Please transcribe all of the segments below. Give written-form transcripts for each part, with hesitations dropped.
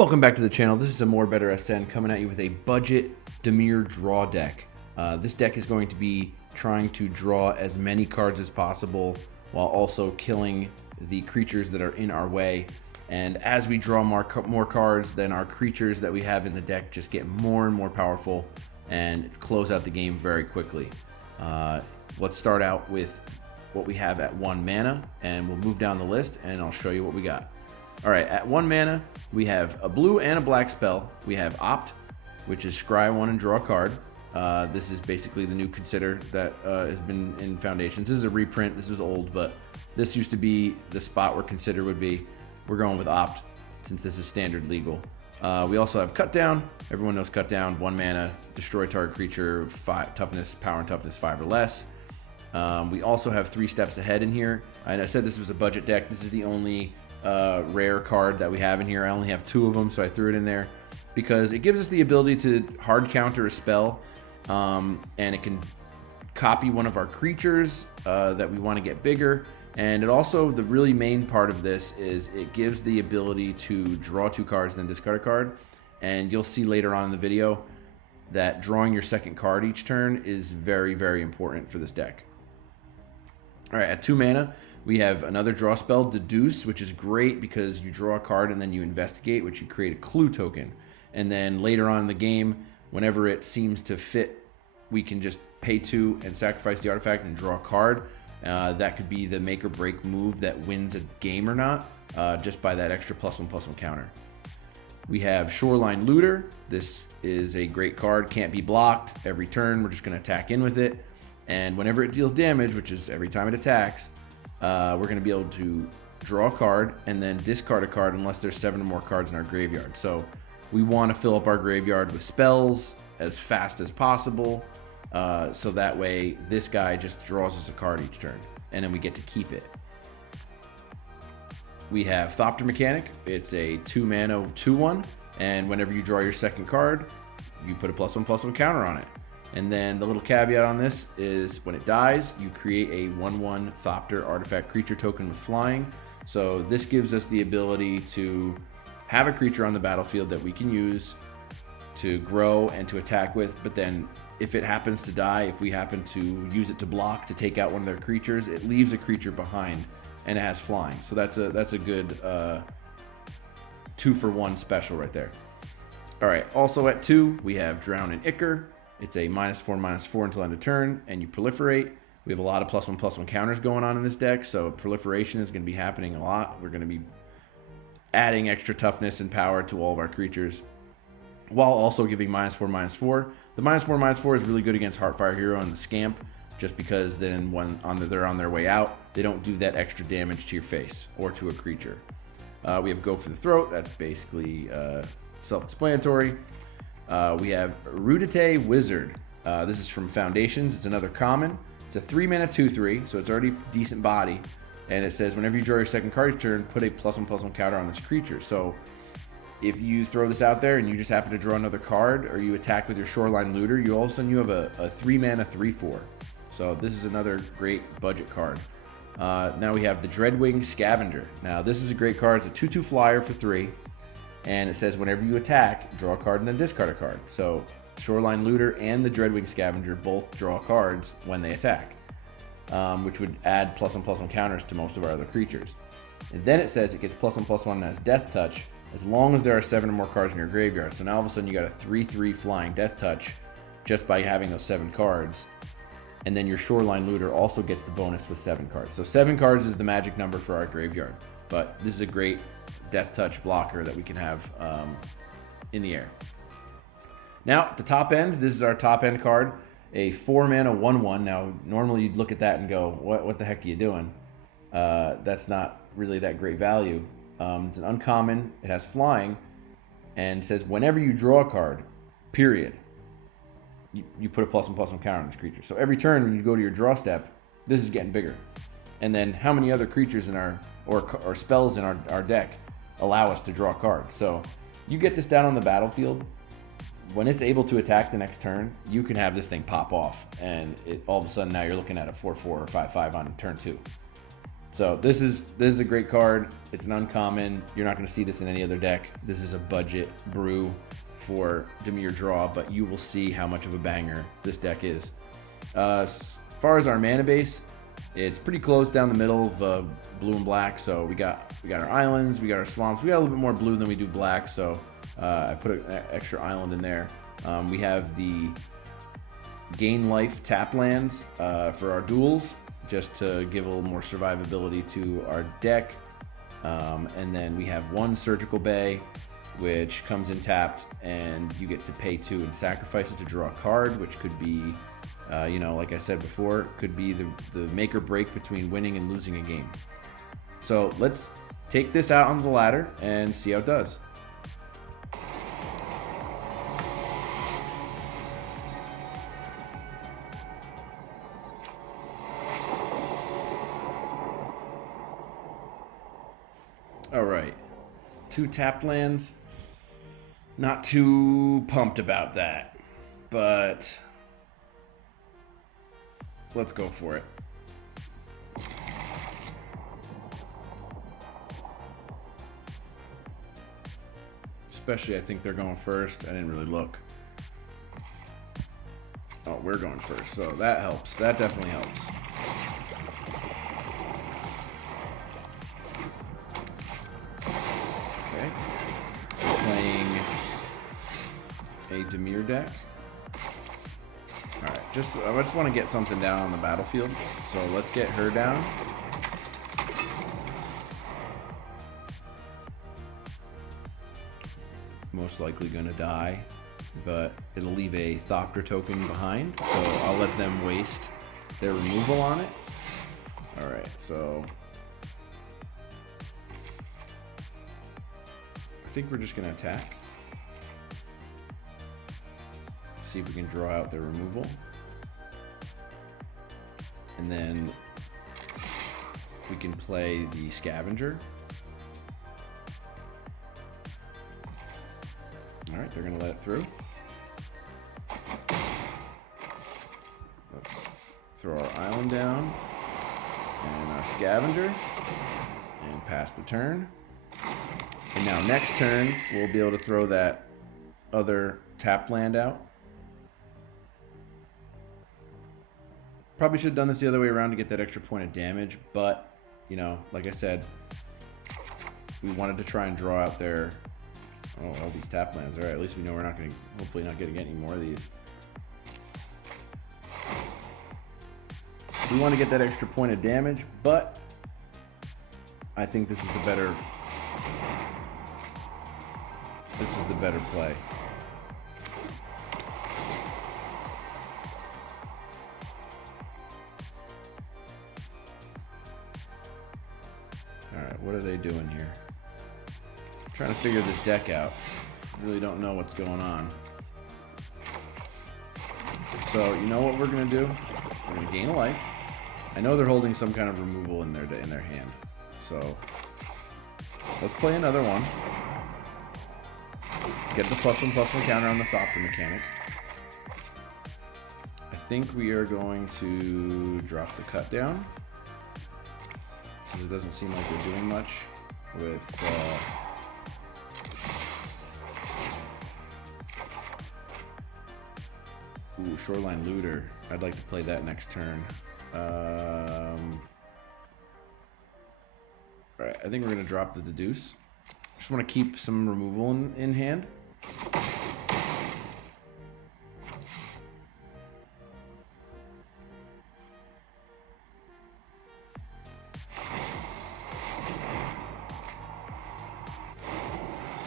Welcome back to the channel. This is a More Better SN coming at you with a budget Dimir Draw deck. This deck is going to be trying to draw as many cards as possible while also killing the creatures that are in our way. And as we draw more cards, then our creatures that we have in the deck just get more and more powerful and close out the game very quickly. Let's start out with what we have at 1 mana, and we'll move down the list and I'll show you what we got. All right, at 1 mana, we have a blue and a black spell. We have Opt, which is scry 1 and draw a card. This is basically the new Consider that has been in Foundations. This is a reprint. This is old, but this used to be the spot where Consider would be. We're going with Opt since this is standard legal. We also have Cut Down. Everyone knows Cut Down. 1 mana, destroy target creature, toughness, power and toughness 5 or less. We also have 3 steps ahead in here. And I said this was a budget deck. This is the only rare card that we have in here. I only have 2 of them, so I threw it in there because it gives us the ability to hard counter a spell, and it can copy one of our creatures that we want to get bigger. And it also, the really main part of this is it gives the ability to draw 2 cards then discard a card. And you'll see later on in the video that drawing your second card each turn is very, very important for this deck. All right, at 2 mana, we have another draw spell, Deduce, which is great because you draw a card and then you investigate, which you create a clue token. And then later on in the game, whenever it seems to fit, we can just pay 2 and sacrifice the artifact and draw a card. That could be the make or break move that wins a game or not, just by that extra +1/+1 counter. We have Shoreline Looter. This is a great card, can't be blocked. Every turn, we're just going to attack in with it. And whenever it deals damage, which is every time it attacks, we're going to be able to draw a card and then discard a card unless there's 7 or more cards in our graveyard. So we want to fill up our graveyard with spells as fast as possible, so that way this guy just draws us a card each turn and then we get to keep it. We have Thopter Mechanic. It's a 2 mana 2/1, and whenever you draw your second card, you put a +1/+1 counter on it. And then the little caveat on this is when it dies, you create a 1/1 Thopter artifact creature token with flying. So this gives us the ability to have a creature on the battlefield that we can use to grow and to attack with. But then if it happens to die, if we happen to use it to block to take out one of their creatures, it leaves a creature behind and it has flying. So that's a good 2-for-1 special right there. All right, also at 2, we have Drown and Ichor. It's a -4/-4 until end of turn, and you proliferate. We have a lot of +1/+1 counters going on in this deck, so proliferation is going to be happening a lot. We're going to be adding extra toughness and power to all of our creatures, while also giving -4/-4. The -4/-4 is really good against Heartfire Hero and the Scamp, just because then when they're on their way out, they don't do that extra damage to your face or to a creature. We have Go for the Throat. That's basically self-explanatory. We have Rudite Wizard. This is from Foundations. It's another common. It's a 3 mana 2/3, so it's already decent body. And it says whenever you draw your second card each turn, put a +1/+1 counter on this creature. So if you throw this out there and you just happen to draw another card, or you attack with your Shoreline Looter, you all of a sudden you have a 3 mana 3/4. So this is another great budget card. Now we have the Dreadwing Scavenger. Now this is a great card. It's a 2/2 flyer for 3. And it says whenever you attack, draw a card and then discard a card. So Shoreline Looter and the Dreadwing Scavenger both draw cards when they attack, which would add +1/+1 counters to most of our other creatures. And then it says it gets +1/+1 and has Death Touch as long as there are 7 or more cards in your graveyard. So now all of a sudden you got a 3/3 flying Death Touch just by having those 7 cards. And then your Shoreline Looter also gets the bonus with 7 cards. So 7 cards is the magic number for our graveyard. But this is a great Death Touch blocker that we can have in the air. Now, at the top end, this is our top end card, a 4 mana 1/1. Now, normally you'd look at that and go, what the heck are you doing? That's not really that great value. It's an uncommon, it has flying, and says whenever you draw a card, period, you put a +1/+1 counter on this creature. So every turn when you go to your draw step, this is getting bigger. And then how many other creatures in our, or spells in our deck allow us to draw cards? So you get this down on the battlefield, when it's able to attack the next turn, you can have this thing pop off, and all of a sudden now you're looking at a 4/4 or 5/5 on turn 2. So this is a great card. It's an uncommon. You're not going to see this in any other deck. This is a budget brew for Dimir Draw, but you will see how much of a banger this deck is. As far as our mana base, it's pretty close down the middle of blue and black. So we got our islands, we got our swamps. We got a little bit more blue than we do black, so I put an extra island in there. We have the gain life tap lands for our duels, just to give a little more survivability to our deck. And then we have one surgical bay, which comes in tapped, and you get to pay 2 and sacrifice it to draw a card, which could be, like I said before, could be the make or break between winning and losing a game. So let's take this out on the ladder and see how it does. All right, 2 tapped lands. Not too pumped about that, but let's go for it. Especially, I think they're going first. I didn't really look. Oh, we're going first, so that helps. That definitely helps. Okay. We're playing a Dimir deck. Alright, I just want to get something down on the battlefield. So let's get her down. Most likely gonna die, but it'll leave a Thopter token behind, so I'll let them waste their removal on it. Alright, so I think we're just gonna attack. See if we can draw out their removal. And then we can play the Scavenger. Alright, they're gonna let it through. Let's throw our island down and our Scavenger and pass the turn. And now next turn, we'll be able to throw that other tapped land out. Probably should have done this the other way around to get that extra point of damage, but, like I said, we wanted to try and draw out their, all these tap lands. All right, at least we know we're not going to, hopefully not getting any more of these. We want to get that extra point of damage, but I think this is the better play. Alright, what are they doing here? I'm trying to figure this deck out. Really don't know what's going on. So, you know what we're going to do? We're going to gain a life. I know they're holding some kind of removal in their hand. So, let's play another one. Get the +1/+1 counter on the Thopter mechanic. I think we are going to drop the cut down. Since it doesn't seem like we're doing much with Shoreline Looter. I'd like to play that next turn. Alright, I think we're going to drop the Deduce. Just want to keep some removal in hand.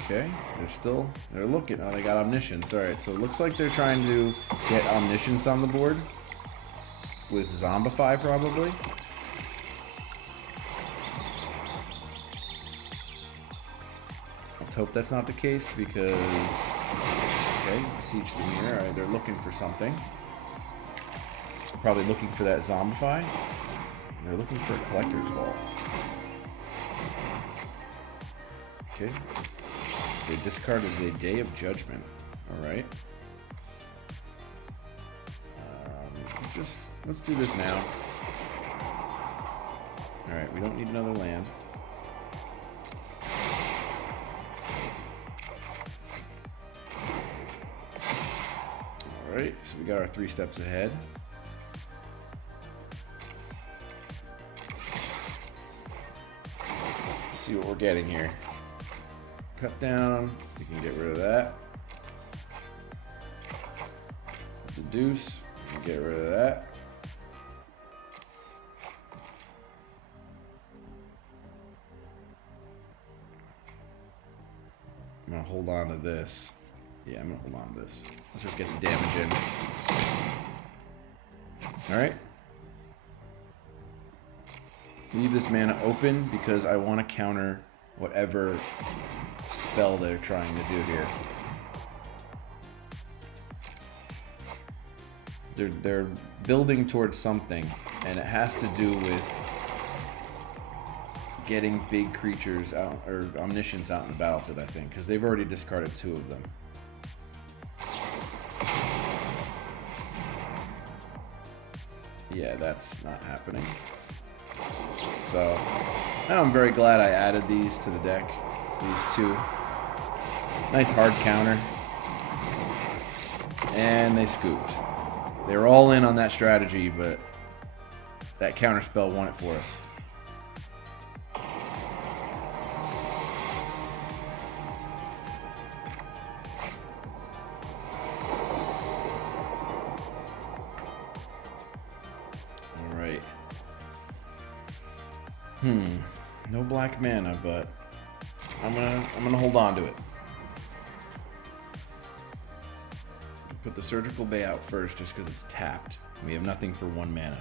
Okay, they're looking. Oh, they got Omniscience. Alright, so it looks like they're trying to get Omniscience on the board with Zombify, probably. Let's hope that's not the case, because... Okay, Siege Dimir. Alright, they're looking for something. Probably looking for that Zombify. They're looking for a Collector's Vault. Okay. They discarded a Day of Judgment. Alright. Let's do this now. Alright, we don't need another land. Alright, so we got our 3 steps ahead. Let's see what we're getting here. Cut down, we can get rid of that. Deduce, we can get rid of that. I'm gonna hold on to this. Yeah, I'm gonna hold on to this. Let's just get the damage in. Alright. Leave this mana open because I want to counter whatever spell they're trying to do here. They're building towards something, and it has to do with getting big creatures out, or omniscience out in the battlefield, I think, because they've already discarded 2 of them. Yeah, that's not happening. So, now I'm very glad I added these to the deck. These 2. Nice hard counter. And they scooped. They were all in on that strategy, but that counterspell won it for us. Alright. No black mana, but I'm gonna hold on to it. Put the Surgical Bay out first just because it's tapped. We have nothing for 1 mana.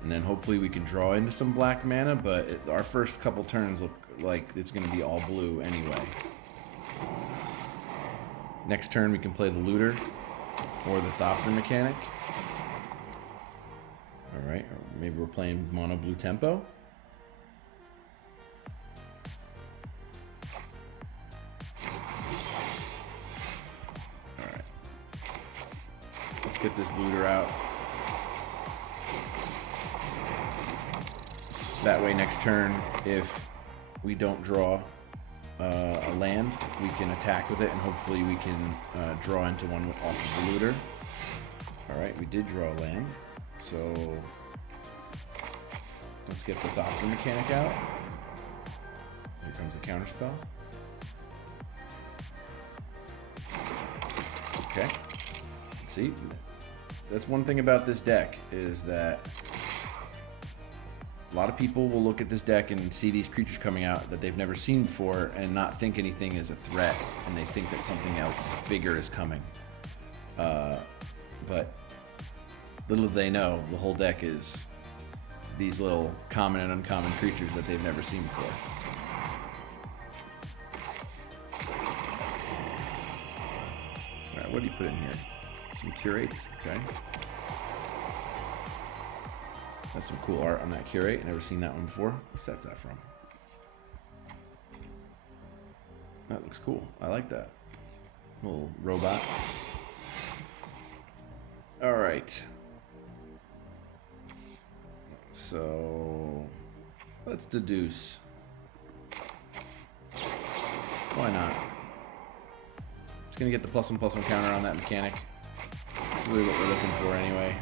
And then hopefully we can draw into some black mana, but our first couple turns look like it's going to be all blue anyway. Next turn we can play the Looter or the Thopter mechanic. Alright, or maybe we're playing mono blue tempo. Let's get this Looter out. That way next turn, if we don't draw a land, we can attack with it, and hopefully we can draw into one off of the Looter. Alright, we did draw a land, so let's get the Thopter mechanic out. Here comes the counterspell. Okay. See? That's one thing about this deck, is that a lot of people will look at this deck and see these creatures coming out that they've never seen before and not think anything is a threat, and they think that something else bigger is coming. But little do they know, the whole deck is these little common and uncommon creatures that they've never seen before. Alright, what do you put in here? Some curates, okay. That's some cool art on that curate. Never seen that one before. What set's that from? That looks cool. I like that. Little robot. Alright. So let's deduce. Why not? Just gonna get the +1/+1 counter on that mechanic. That's really what we're looking for anyway.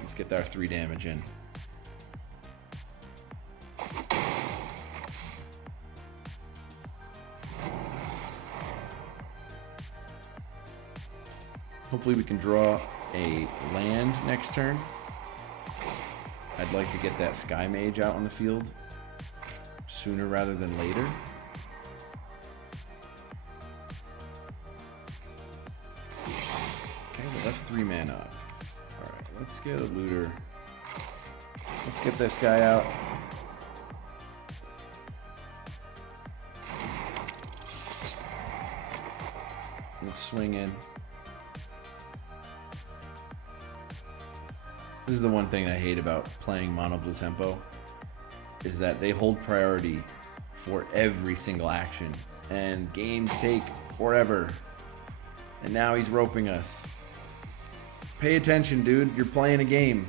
Let's get our 3 damage in. Hopefully we can draw a land next turn. I'd like to get that Sky Mage out on the field sooner rather than later. Okay, well that's 3 mana up. Alright, let's get a Looter. Let's get this guy out. Let's swing in. This is the one thing I hate about playing mono blue tempo, is that they hold priority for every single action, and games take forever. And now he's roping us. Pay attention, dude. You're playing a game.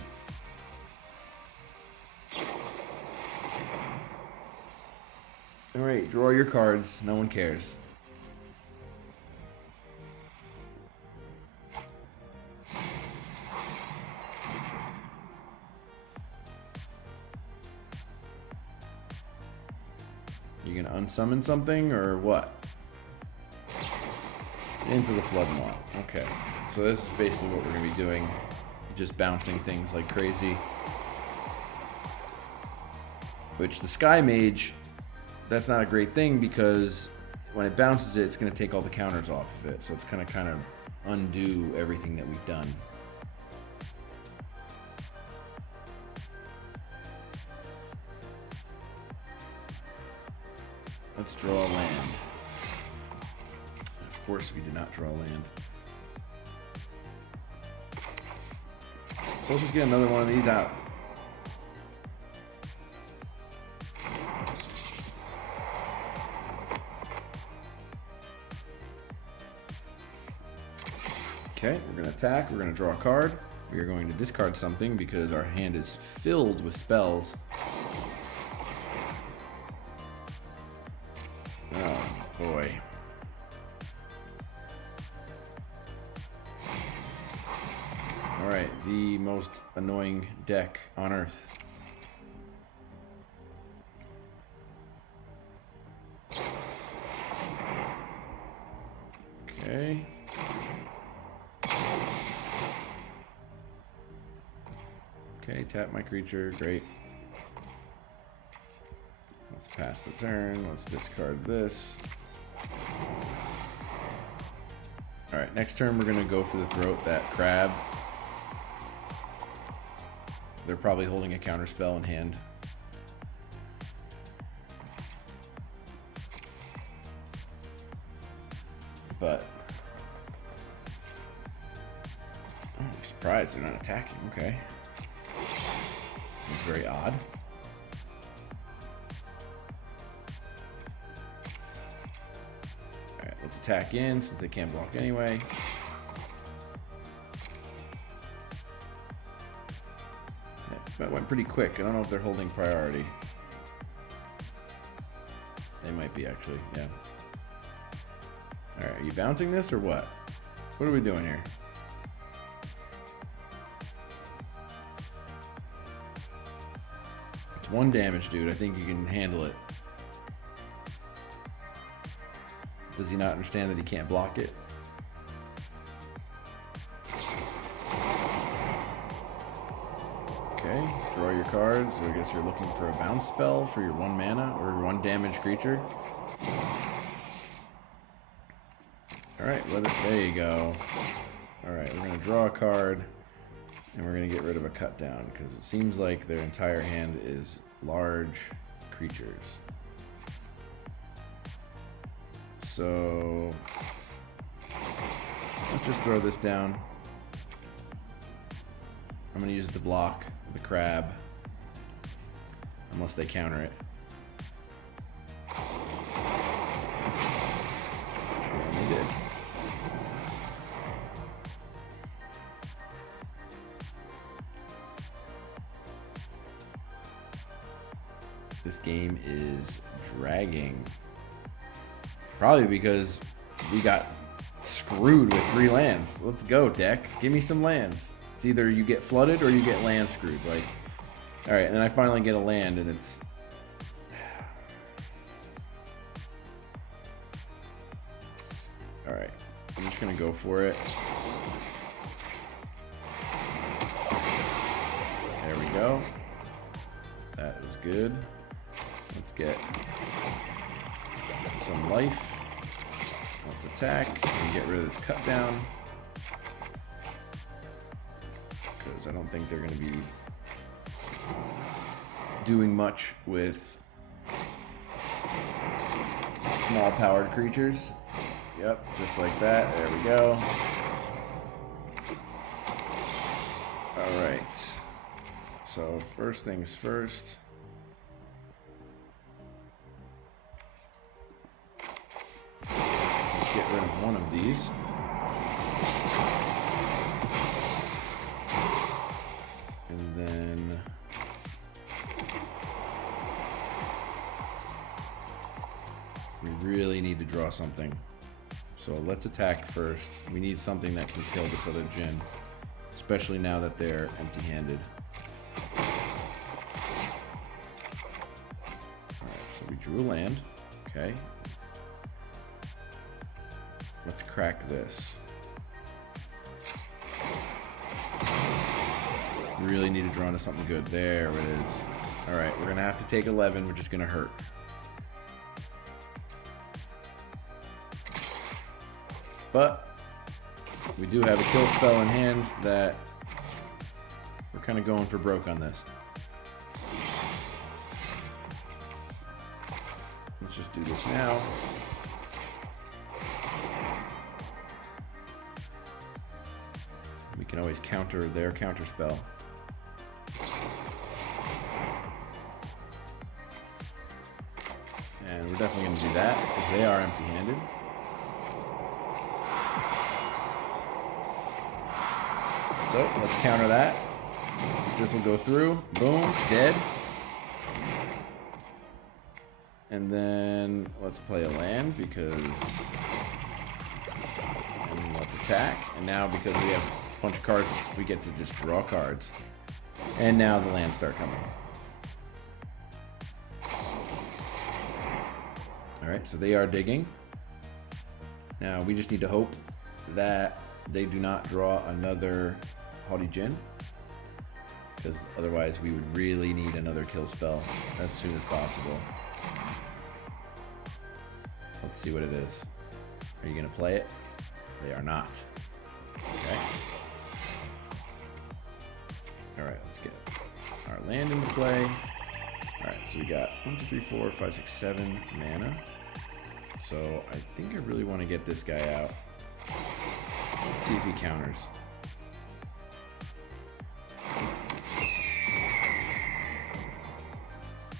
Alright, draw your cards. No one cares. You gonna unsummon something or what? Into the Flood Maw. Okay. So this is basically what we're gonna be doing. Just bouncing things like crazy. Which the Sky Mage, that's not a great thing because when it bounces it, it's gonna take all the counters off of it. So it's gonna kind of undo everything that we've done. Let's draw a land. Of course we do not draw land. So let's just get another one of these out. Okay, we're going to attack, we're going to draw a card. We are going to discard something because our hand is filled with spells. Oh boy. Alright, the most annoying deck on Earth. Okay. Okay, tap my creature, great. Let's pass the turn, let's discard this. Alright, next turn we're gonna go for the throat, that crab. They're probably holding a counterspell in hand. But I'm surprised they're not attacking, okay. It's very odd. Alright, let's attack in since they can't block anyway. Yeah, that went pretty quick. I don't know if they're holding priority. They might be actually, yeah. Alright, are you bouncing this or what? What are we doing here? It's 1 damage, dude. I think you can handle it. Does he not understand that he can't block it? Okay, draw your cards. So I guess you're looking for a bounce spell for your 1 mana or 1 damage creature. Alright, there you go. Alright, we're going to draw a card, and we're going to get rid of a cut down, because it seems like their entire hand is large creatures. So, let's just throw this down. I'm going to use it to block the crab, unless they counter it. And they did. This game is dragging. Probably because we got screwed with 3 lands. Let's go, deck. Give me some lands. It's either you get flooded or you get land screwed. Like, all right, and then I finally get a land, and it's. All right, I'm just gonna go for it. There we go. That is good. Let's get some life. Let's attack and get rid of this cut down. Because I don't think they're going to be doing much with small powered creatures. Yep, just like that. There we go. Alright. So first things first. Get rid of one of these. And then we really need to draw something. So let's attack first. We need something that can kill this other Djinn, especially now that they're empty-handed. Alright, so we drew a land. Okay. Let's crack this. We really need to draw into something good. There it is. Alright, we're going to have to take 11, which is going to hurt. But we do have a kill spell in hand that we're kind of going for broke on this. Let's just do this now. We can always counter their counter spell. And we're definitely going to do that because they are empty-handed. So let's counter that. This will go through. Boom, dead. And then let's play a land because. And let's attack. And now because we have a bunch of cards, we get to just draw cards. And now the lands start coming. Alright, so they are digging. Now we just need to hope that they do not draw another Haughty Djinn, because otherwise we would really need another kill spell as soon as possible. Let's see what it is. Are you going to play it? They are not. Okay. Alright, let's get our land into play. Alright, so we got 1, 2, 3, 4, 5, 6, 7 mana. So I think I really want to get this guy out. Let's see if he counters.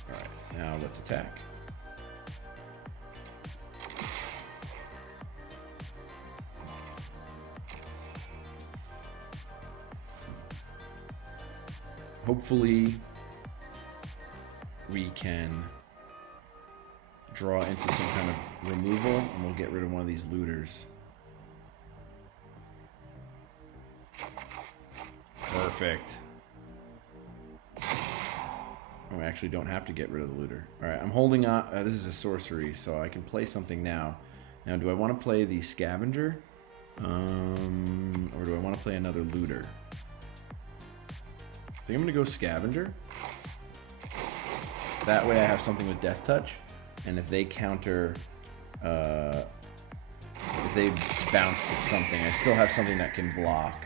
Alright, now let's attack. Hopefully we can draw into some kind of removal and we'll get rid of one of these looters. Perfect. Oh, I actually don't have to get rid of the looter. Alright, I'm holding on. This is a sorcery, so I can play something now. Now, do I want to play the scavenger? Or do I want to play another looter? I think I'm going to go scavenger. That way I have something with death touch. And if they counter, if they bounce something, I still have something that can block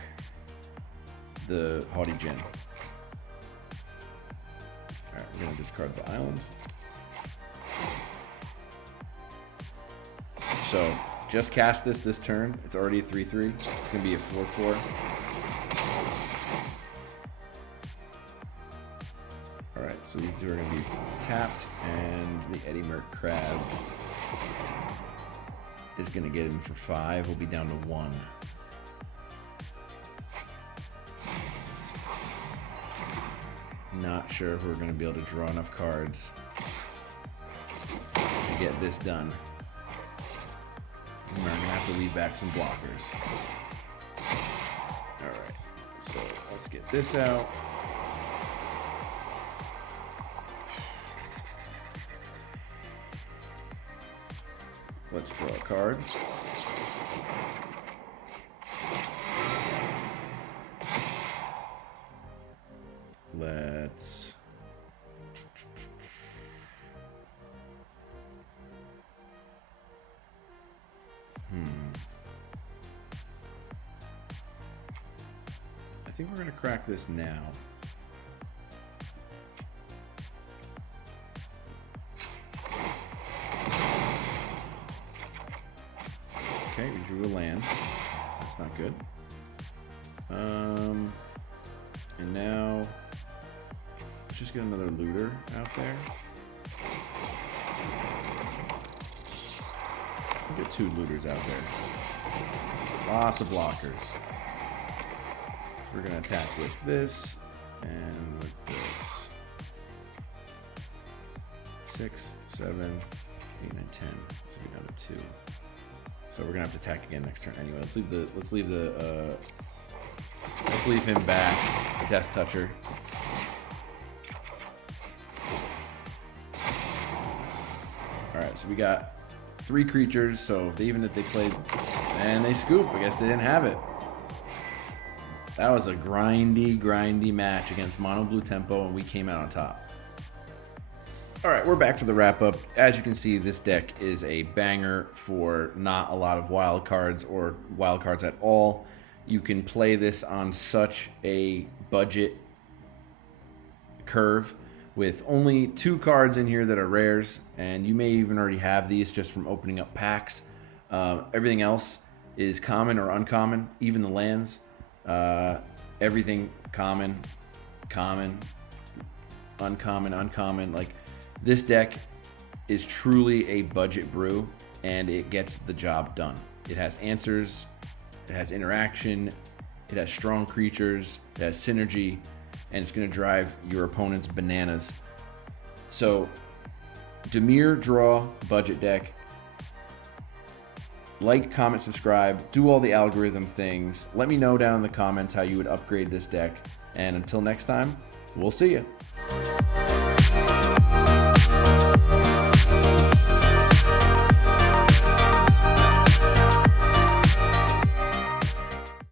the Haughty Djinn. Alright, we're going to discard the island. So, just cast this turn. It's already a 3/3. It's going to be a 4/4. Alright, so these two are going to be tapped, and the Eddie Merc Crab is going to get him for 5. We'll be down to 1. Not sure if we're going to be able to draw enough cards to get this done. And we're going to have to leave back some blockers. Alright, so let's get this out. Let's draw a card. Let's... I think we're going to crack this now. Okay, we drew a land. That's not good. And now let's just get another looter out there. We'll get 2 looters out there. Lots of blockers. We're gonna attack with this. And with this, 6, 7, 8, 9, 10. So we down to 2. So we're gonna have to attack again next turn anyway. Let's leave him back. Death Toucher. All right, so we got 3 creatures. So even if they played and they scoop, I guess they didn't have it. That was a grindy match against Mono Blue Tempo, and we came out on top. All right, we're back for the wrap up. As you can see, this deck is a banger for not a lot of wild cards or wild cards at all. You can play this on such a budget curve with only 2 cards in here that are rares, and you may even already have these just from opening up packs. Everything else is common or uncommon, even the lands. Everything common, uncommon. Like, this deck is truly a budget brew, and it gets the job done. It has answers, it has interaction, it has strong creatures, it has synergy, and it's going to drive your opponents bananas. So, Dimir Draw budget deck. Like, comment, subscribe, do all the algorithm things. Let me know down in the comments how you would upgrade this deck. And until next time, we'll see you.